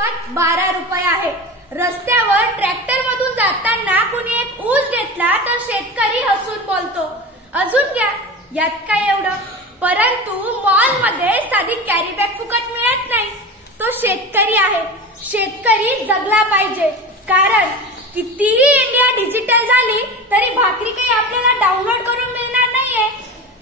किंमत 12 रुपये आहे. रस्त्यावर ट्रॅक्टर मधून जाताना कुणी एक ऊस घेतला तर शेतकरी हसून बोलतो, अजून घ्या, यात काय एवढं. परंतु मॉल मध्ये साधी कॅरी बॅग फुकट मिळत नाही. तो शेतकरी आहे. शेतकरी जगला पाहिजे. कारण कितीही इंडिया डिजिटल झाली तरी भाकरी काही आपल्याला डाउनलोड करून मिळणार नाहीये.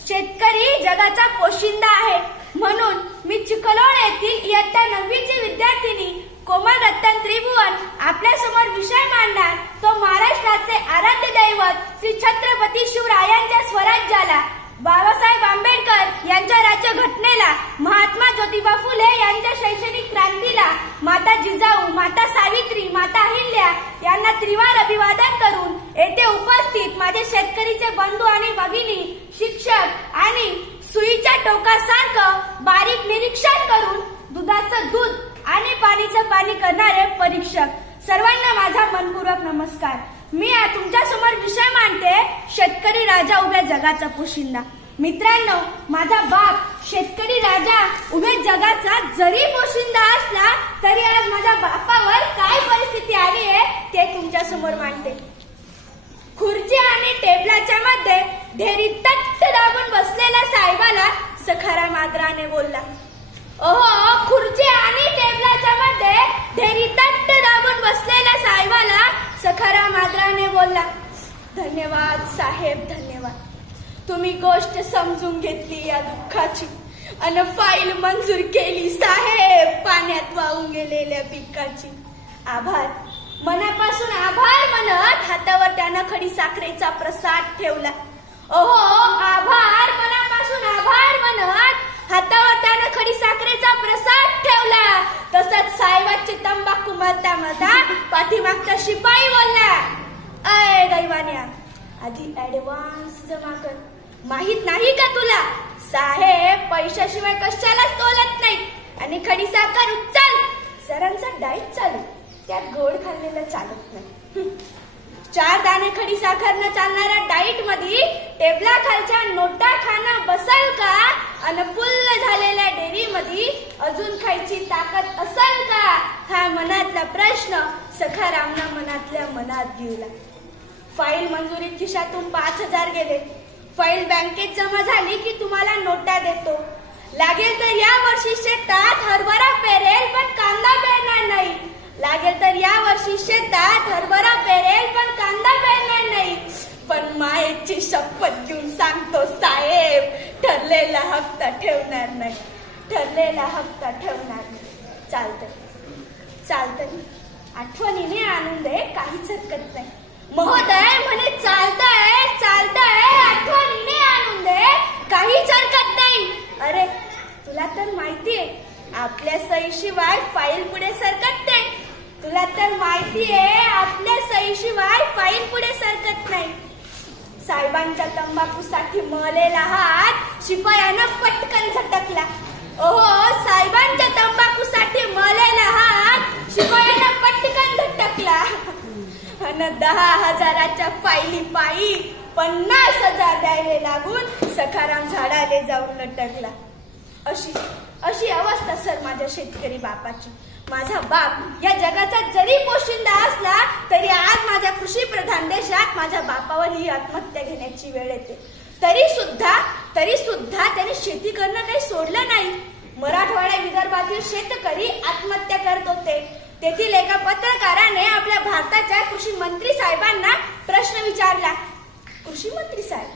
शेतकरी जगाचा पोशिंदा आहे. म्हणून मी चिखलोड येथील इयत्ता 9वीची विद्यार्थिनी कोमल रतन त्रिभुवन आपल्या समोर विषय मांडणार तो महाराष्ट्राचे आराध्य दैवत श्री छत्रपती शिवरायांच्या स्वराज्याला, बाबासाहेब आंबेडकर यांच्या राज्यघटनेला, महात्मा ज्योतिबा फुले यांच्या शैक्षणिक क्रांतीला, माता जिजाऊ, माता सावित्री, माता अहिल्या यांना त्रिवार अभिवादन करून येथे उपस्थित माझे शेतकरीचे बंधू आणि भगिनी, शिक्षक आणि सुईच्या टोकासारखं बारीक निरीक्षण करून दुधाचं दूध आणि पाणीचं पाणी करणारे परीक्षक सर्वांना माझा मनपूर्वक नमस्कार. मी तुमच्या समोर विषय मांडते शेतकरी राजा उभ्या जगाचा पोशिंदा. मित्रांनो, माझा बाप शेतकरी राजा उभ्या जगाचा जरी पोशिंदा असला तरी आज माझ्या बापावर काय परिस्थिती आली आहे ते तुमच्या समोर मांडते. खुर्ची आणि टेबलाच्या मध्ये ढेरी तट्ट दाबून बसलेल्या साहेबाला सखाराम आदराने बोलला. ओहो, खुर्ची आणि टेबलाच्या मध्ये ढेरी तट्ट दाबून बसलेल्या साहेबाला सखाराम आदराने बोलला. धन्यवाद साहेब, धन्यवाद. तुम्ही गोष्ट समजून घेतली या दुःखाची आणि फाईल मंजूर केली साहेब पाण्यात वाहून गेलेल्या पिकाची. आभार, मनापासून आभार म्हणत हातावर त्यानं खडी साखरेचा प्रसाद ठेवला. ओहो, आभार, मनापासून आभार म्हणत हातावर त्यानं खडी साखरेचा प्रसाद ठेवला. तसंच साहेबाची तंबाखू मरता मरता पाठीमागचा शिपाई बोलला, अय दैवान्या, आधी ऍडव्हान्स जमा कर. माहित नाही का तुला, साहेब पैशाशिवाय कशालाच तोलत नाही. आणि खडी साखर उचल. सरांचा डाएट चालू, त्यात गोड खाल्लेलं चालत नाही. 4 दाणे खडी साखरनं चालणाऱ्या डाईट मध्ये टेबला खालच्या नोटा खाणं बसल का आणि फुल्ल झालेल्या डेअरी मध्ये अजून खायची ताकद असल का, हा मनातला प्रश्न सखारामना मनातल्या मनात घेऊला. फाईल मंजुरीत खिशातून 5,000 गेले. फाईल बँकेत जमा झाली की तुम्हाला नोटा देतो. लागेल तर या वर्षी शेतात हरभरा पेरेल पण कांदा पेरणार नाही. लागेल तर या वर्षी शेतात हरभरा पेरेल पण कांदा पेरणार नाही. पण मायेची शपथ घेऊन सांगतो साहेब, ठरलेला हप्ता ठेवणार नाही. ठरलेला हप्ता ठेवणार नाही. चालतंय, आठवणीने आणून दे, काहीच हरकत नाही. महोदय म्हणे चालतंय, आठवणीने आणून दे, काहीच हरकत नाही. अरे तुला तर माहितीये आपल्या सहीशिवाय फाईल पुढे सरकत नाही. तुला तर माहितीये आपल्या सहीशिवाय फाईल पुढे सरकत नाही. साहेबांच्या तंबाखूसाठी मळलेला हात शिपायानं पटकन झटकला. ओहो, साहेबांच्या तंबाखूसाठी मळलेला हात शिपायानं पटकन झटकला. आणि 10,000च्या फाईली पायी 50,000 द्यायला लागून सखाराम झाडाले जाऊन लटकला. अशी अवस्था सर माझ्या शेतकरी बापाची. माझा बाप या जगाचा जरी पोशिंदा असला तरी आज माझ्या कृषी प्रधान देशात माझ्या बापावर ही आत्महत्या घेण्याची वेळ येते. तरी सुद्धा त्यांनी शेती करणं काही सोडलं नाही. मराठवाड्या विदर्भातील शेतकरी आत्महत्या करत होते. तेथील एका पत्रकाराने आपल्या भारताच्या कृषी मंत्री साहेबांना प्रश्न विचारला. कृषी मंत्री साहेब,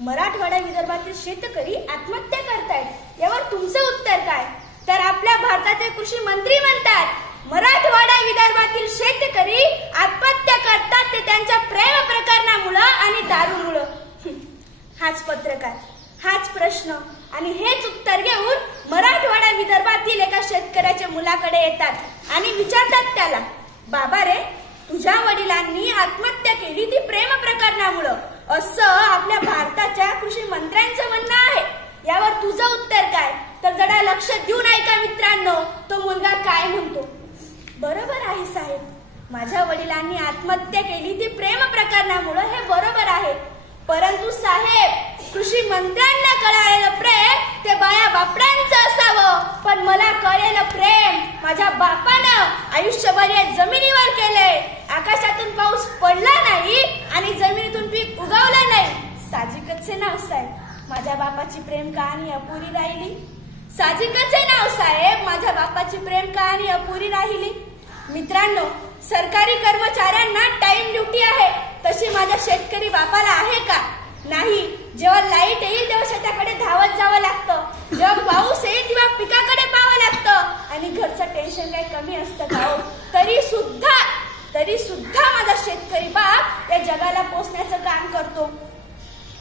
मराठवाडा विदर्भातील शेतकरी आत्महत्या करतायत, यावर तुमचं उत्तर काय? तर आपल्या भारताचे कृषी मंत्री म्हणतात, मराठवाडा विदर्भातील शेतकरी आत्महत्या करतात ते त्यांच्या प्रेम प्रकरणामुळे आणि दारूमुळे. हाच पत्रकार, हाच प्रश्न आणि हेच उत्तर घेऊन मराठवाडा विदर्भातील एका शेतकऱ्याच्या मुलाकडे येतात आणि विचारतात त्याला, बाबा रे, तुझ्या वडिलांनी आत्महत्या केली ती प्रेम प्रकरणामुळे, असं आपल्या भारताच्या कृषी मंत्र्यांचं म्हणणं आहे. यावर तुझं उत्तर काय? तर जरा लक्ष देऊन ऐका मित्रांनो, तो मुलगा काय म्हणतो. बरोबर आहे साहेब, माझ्या वडिलांनी आत्महत्या केली ती प्रेम प्रकरणामुळे, हे बरोबर आहे. परंतु साहेब, कृषी मंत्र्यांना कळालेलं प्रेम ते बाया बापड्यांचं असावं, पण मला कळलेलं प्रेम माझ्या बापानं आयुष्यभर या जमिनीवर केलंय. आकाशातून पाऊस पडला नाही आणि जमिनीतून पीक उगवलं नाही. साहजिकच आहे नाव साहेब, माझ्या बापाची प्रेम कहाणी अपुरी राहिली. साहजिकच आहे नाव साहेब, माझ्या बापाची प्रेम कहाणी अपुरी राहिली. मित्रांनो, सरकारी कर्मचाऱ्यांना टाइम ड्युटी आहे, तशी माझ्या शेतकरी बापाला आहे का? नाही. जेव्हा लाईट येईल तेव्हा शेताकडे धावत जावं लागतं, जेव्हा पाऊस येईल तेव्हा पिकाकडे पाहावं लागतं आणि घरचं टेन्शन काही कमी असतं का हो? तरी सुद्धा माझा शेतकरी बाप या जगाला पोचण्याचं काम करतो.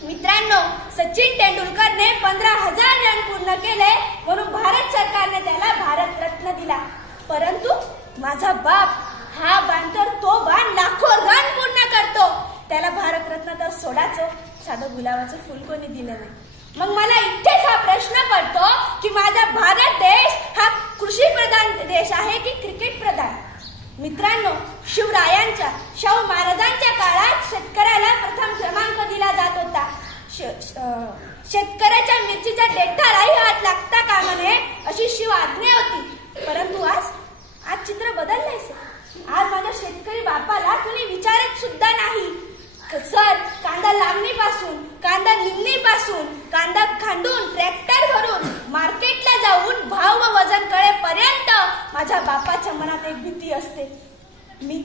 मित्रांनो, सचिन तेंडुलकरने 15,000 रन पूर्ण केले म्हणून भारत सरकारने त्याला भारत रत्न दिला. परंतु माझा बाप हा बांधतर तो बाण लाखो रन पूर्ण करतो, त्याला भारत रत्न तर सोडाचं, साधं गुलाबाचं फुल कोणी दिलं नाही. मग मला इथेच हा प्रश्न पडतो की माझा भारत देश हा कृषी प्रधान देश आहे की क्रिकेट प्रधान? मित्रांनो, शिवरायांच्या, शाहू महाराजांच्या काळात शेतकऱ्याला प्रथम क्रमांक दिला जात होता. शेतकऱ्याच्या मिरचीच्या देठालाही हात लागता कामा नये अशी शिव आज्ञा होती. परंतु आज चित्र बदललंय सर. आज माझ्या शेतकरी बापाला कुणी विचारत सुद्धा नाही. सर, कांदा लागणीपासून, कांदा निघणीपासून, कांदा खांडून, ट्रॅक्टर भरून, मार्केटला जाऊन भाव व वजन कळेपर्यंत माझ्या बापाच्या मनात एक भीती असते. मी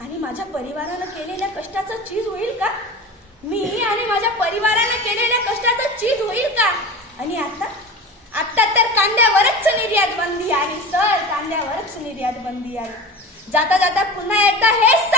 आणि माझ्या परिवारानं केलेल्या कष्टाचं चीज होईल का? मी आणि माझ्या परिवारानं केलेल्या कष्टाचं चीज होईल का? आणि आता तर कांद्यावरच निर्यात बंदी आली सर, कांद्यावरच निर्यात बंदी आली. जाता जाता पुन्हा एकदा हेच